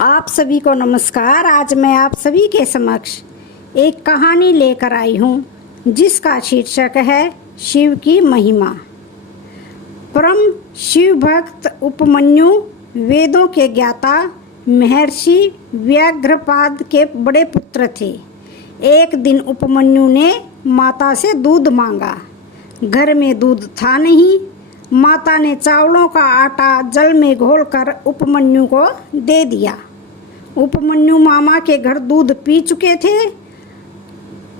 आप सभी को नमस्कार। आज मैं आप सभी के समक्ष एक कहानी लेकर आई हूँ जिसका शीर्षक है शिव की महिमा। परम शिव भक्त उपमन्यु वेदों के ज्ञाता महर्षि व्याघ्रपाद के बड़े पुत्र थे। एक दिन उपमन्यु ने माता से दूध मांगा। घर में दूध था नहीं। माता ने चावलों का आटा जल में घोलकर उपमन्यु को दे दिया। उपमन्यु मामा के घर दूध पी चुके थे,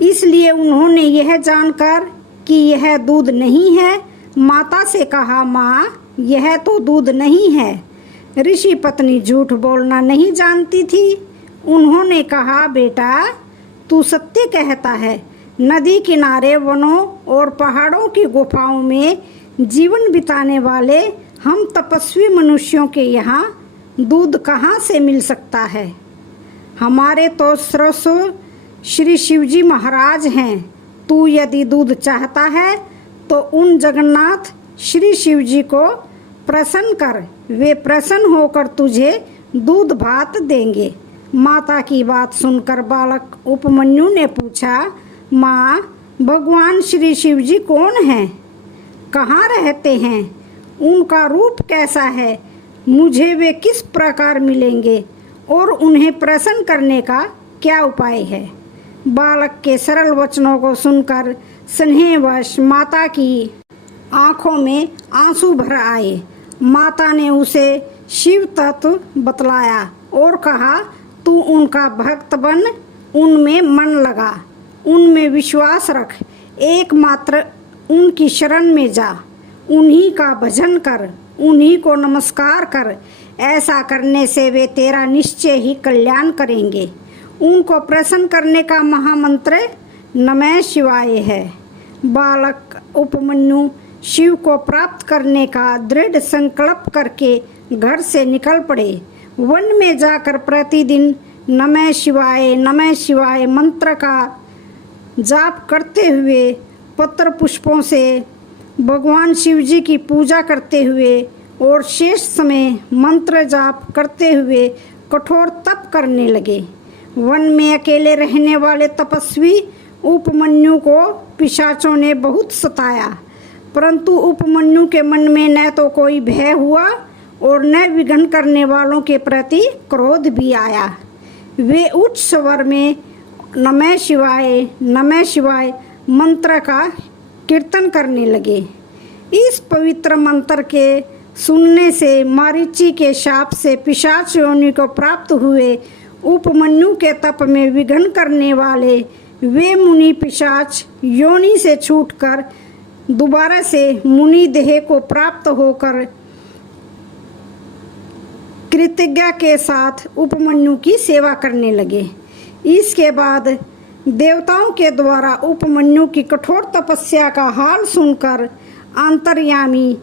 इसलिए उन्होंने यह जानकर कि यह दूध नहीं है माता से कहा, माँ यह तो दूध नहीं है। ऋषि पत्नी झूठ बोलना नहीं जानती थी। उन्होंने कहा, बेटा तू सत्य कहता है। नदी किनारे वनों और पहाड़ों की गुफाओं में जीवन बिताने वाले हम तपस्वी मनुष्यों के यहाँ दूध कहाँ से मिल सकता है। हमारे तो सर्वस्व श्री शिवजी महाराज हैं। तू यदि दूध चाहता है तो उन जगन्नाथ श्री शिवजी को प्रसन्न कर, वे प्रसन्न होकर तुझे दूध भात देंगे। माता की बात सुनकर बालक उपमन्यु ने पूछा, माँ भगवान श्री शिवजी कौन हैं? कहाँ रहते हैं? उनका रूप कैसा है? मुझे वे किस प्रकार मिलेंगे और उन्हें प्रसन्न करने का क्या उपाय है? बालक के सरल वचनों को सुनकर स्नेहवश माता की आंखों में आंसू भर आए। माता ने उसे शिव तत्व बतलाया और कहा, तू उनका भक्त बन, उनमें मन लगा, उनमें विश्वास रख, एकमात्र उनकी शरण में जा, उन्हीं का भजन कर, उन्हीं को नमस्कार कर। ऐसा करने से वे तेरा निश्चय ही कल्याण करेंगे। उनको प्रसन्न करने का महामंत्र नमः शिवाय है। बालक उपमन्यु शिव को प्राप्त करने का दृढ़ संकल्प करके घर से निकल पड़े। वन में जाकर प्रतिदिन नमः शिवाय मंत्र का जाप करते हुए, पत्र पुष्पों से भगवान शिवजी की पूजा करते हुए और शेष समय मंत्र जाप करते हुए कठोर तप करने लगे। वन में अकेले रहने वाले तपस्वी उपमन्यु को पिशाचों ने बहुत सताया, परंतु उपमन्यु के मन में न तो कोई भय हुआ और न विघ्न करने वालों के प्रति क्रोध भी आया। वे उच्च स्वर में नमः शिवाय मंत्र का कीर्तन करने लगे। इस पवित्र मंत्र के सुनने से मारीची के शाप से पिशाच योनि को प्राप्त हुए उपमन्यु के तप में विघ्न करने वाले वे मुनि पिशाच योनि से छूटकर दोबारा से मुनि देह को प्राप्त होकर कृतज्ञता के साथ उपमन्यु की सेवा करने लगे। इसके बाद देवताओं के द्वारा उपमन्यु की कठोर तपस्या का हाल सुनकर अंतर्यामी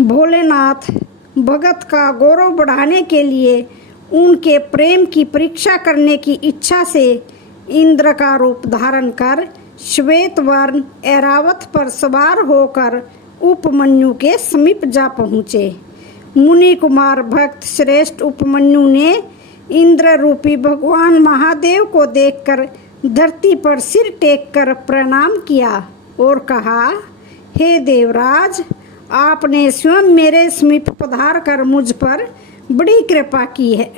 भोलेनाथ भगत का गौरव बढ़ाने के लिए उनके प्रेम की परीक्षा करने की इच्छा से इंद्र का रूप धारण कर श्वेत वर्ण ऐरावत पर सवार होकर उपमन्यु के समीप जा पहुँचे। मुनि कुमार भक्त श्रेष्ठ उपमन्यु ने इंद्र रूपी भगवान महादेव को देखकर धरती पर सिर टेककर प्रणाम किया और कहा, हे देवराज, आपने स्वयं मेरे समीप पधार कर मुझ पर बड़ी कृपा की है।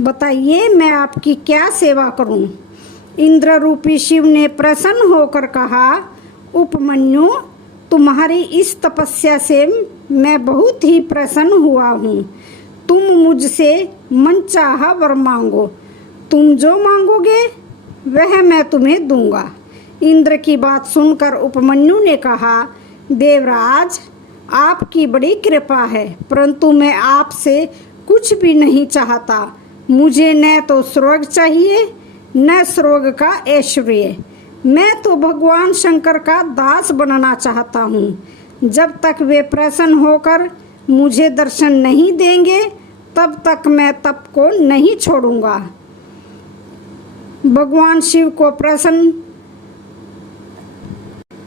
बताइए मैं आपकी क्या सेवा करूं? इंद्र रूपी शिव ने प्रसन्न होकर कहा, उपमन्यु, तुम्हारी इस तपस्या से मैं बहुत ही प्रसन्न हुआ हूँ। तुम मुझसे मनचाहा वर मांगो। तुम जो मांगोगे वह मैं तुम्हें दूंगा। इंद्र की बात सुनकर उपमन्यु ने कहा, देवराज, आपकी बड़ी कृपा है, परंतु मैं आपसे कुछ भी नहीं चाहता। मुझे न तो स्वर्ग चाहिए न स्वर्ग का ऐश्वर्य। मैं तो भगवान शंकर का दास बनना चाहता हूँ। जब तक वे प्रसन्न होकर मुझे दर्शन नहीं देंगे तब तक मैं तप को नहीं छोड़ूंगा। भगवान शिव को प्रसन्न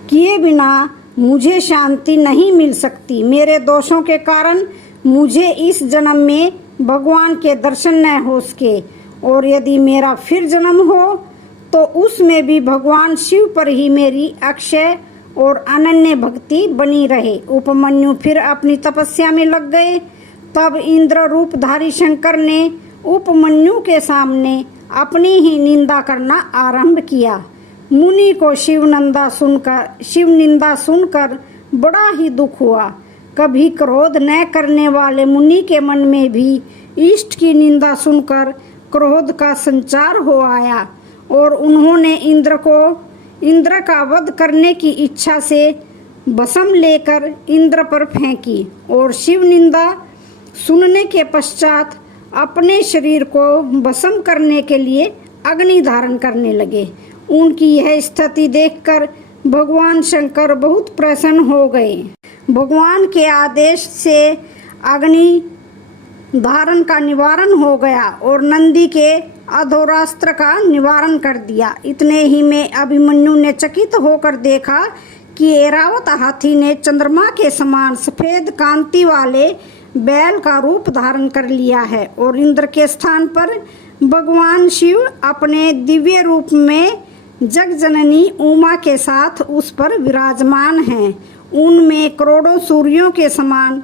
किए बिना मुझे शांति नहीं मिल सकती। मेरे दोषों के कारण मुझे इस जन्म में भगवान के दर्शन न हो सके, और यदि मेरा फिर जन्म हो तो उसमें भी भगवान शिव पर ही मेरी अक्षय और अनन्य भक्ति बनी रहे। उपमन्यु फिर अपनी तपस्या में लग गए। तब इंद्र रूपधारी शंकर ने उपमन्यु के सामने अपनी ही निंदा करना आरंभ किया। मुनि को शिव निंदा सुनकर बड़ा ही दुख हुआ। कभी क्रोध न करने वाले मुनि के मन में भी इष्ट की निंदा सुनकर क्रोध का संचार हो आया, और उन्होंने इंद्र का वध करने की इच्छा से भस्म लेकर इंद्र पर फेंकी, और शिव निंदा सुनने के पश्चात अपने शरीर को भस्म करने के लिए अग्नि धारण करने लगे। उनकी यह स्थिति देखकर भगवान शंकर बहुत प्रसन्न हो गए। भगवान के आदेश से अग्नि धारण का निवारण हो गया और नंदी के अधोरास्त्र का निवारण कर दिया। इतने ही में अभिमन्यु ने चकित होकर देखा कि ऐरावत हाथी ने चंद्रमा के समान सफेद कांति वाले बैल का रूप धारण कर लिया है, और इंद्र के स्थान पर भगवान शिव अपने दिव्य रूप में जगजननी उमा के साथ उस पर विराजमान हैं। उनमें करोड़ों सूर्यों के समान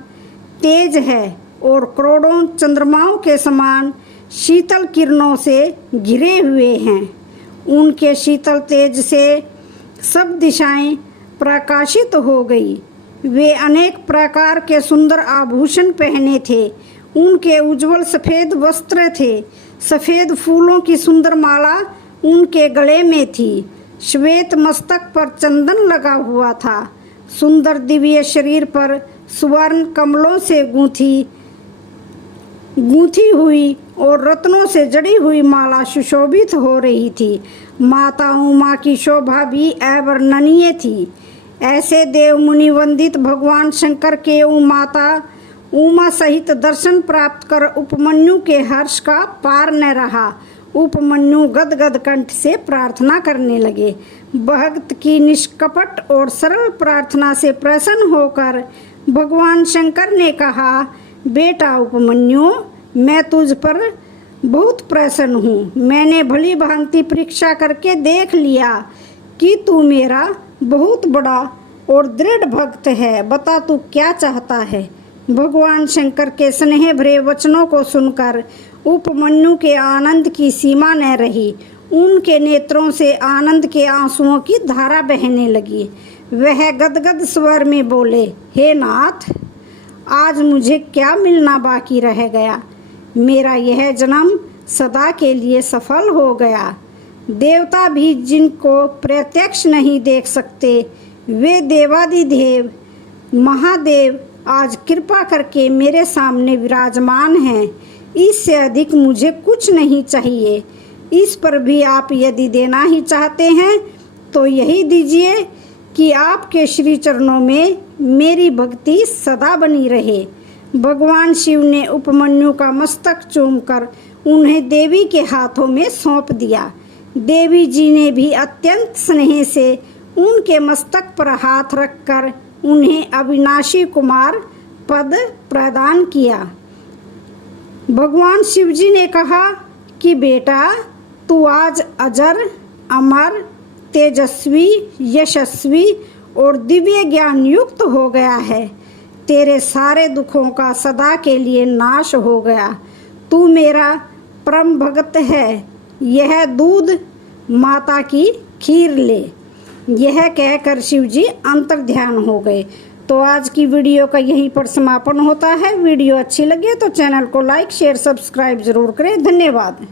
तेज है और करोड़ों चंद्रमाओं के समान शीतल किरणों से घिरे हुए हैं। उनके शीतल तेज से सब दिशाएं प्रकाशित हो गई। वे अनेक प्रकार के सुंदर आभूषण पहने थे। उनके उज्जवल सफ़ेद वस्त्र थे। सफ़ेद फूलों की सुंदर माला उनके गले में थी। श्वेत मस्तक पर चंदन लगा हुआ था। सुंदर दिव्य शरीर पर स्वर्ण कमलों से गूंथी हुई और रत्नों से जड़ी हुई माला सुशोभित हो रही थी। माता उमा की शोभा भी अवर्णनीय थी। ऐसे देव मुनि वंदित भगवान शंकर के माता उमा सहित दर्शन प्राप्त कर उपमन्यु के हर्ष का पार न रहा। उपमन्यु गदगद कंठ से प्रार्थना करने लगे। भक्त की निष्कपट और सरल प्रार्थना से प्रसन्न होकर भगवान शंकर ने कहा, बेटा उपमन्यु, मैं तुझ पर बहुत प्रसन्न हूँ। मैंने भली भांति परीक्षा करके देख लिया कि तू मेरा बहुत बड़ा और दृढ़ भक्त है। बता तू क्या चाहता है। भगवान शंकर के स्नेह भरे वचनों को सुनकर उपमन्यु के आनंद की सीमा न रही। उनके नेत्रों से आनंद के आंसुओं की धारा बहने लगी। वह गदगद स्वर में बोले, हे नाथ, आज मुझे क्या मिलना बाकी रह गया। मेरा यह जन्म सदा के लिए सफल हो गया। देवता भी जिनको प्रत्यक्ष नहीं देख सकते, वे देवादिदेव महादेव आज कृपा करके मेरे सामने विराजमान हैं। इससे अधिक मुझे कुछ नहीं चाहिए। इस पर भी आप यदि देना ही चाहते हैं तो यही दीजिए कि आपके श्री चरणों में मेरी भक्ति सदा बनी रहे। भगवान शिव ने उपमन्यु का मस्तक चूमकर उन्हें देवी के हाथों में सौंप दिया। देवी जी ने भी अत्यंत स्नेह से उनके मस्तक पर हाथ रखकर उन्हें अविनाशी कुमार पद प्रदान किया। भगवान शिव जी ने कहा कि बेटा, तू आज अजर, अमर, तेजस्वी, यशस्वी और दिव्य ज्ञान युक्त हो गया है। तेरे सारे दुखों का सदा के लिए नाश हो गया। तू मेरा परम भक्त है। यह दूध माता की खीर ले। यह कहकर शिव जी अंतर्ध्यान हो गए। तो आज की वीडियो का यहीं पर समापन होता है। वीडियो अच्छी लगे तो चैनल को लाइक, शेयर, सब्सक्राइब जरूर करें। धन्यवाद।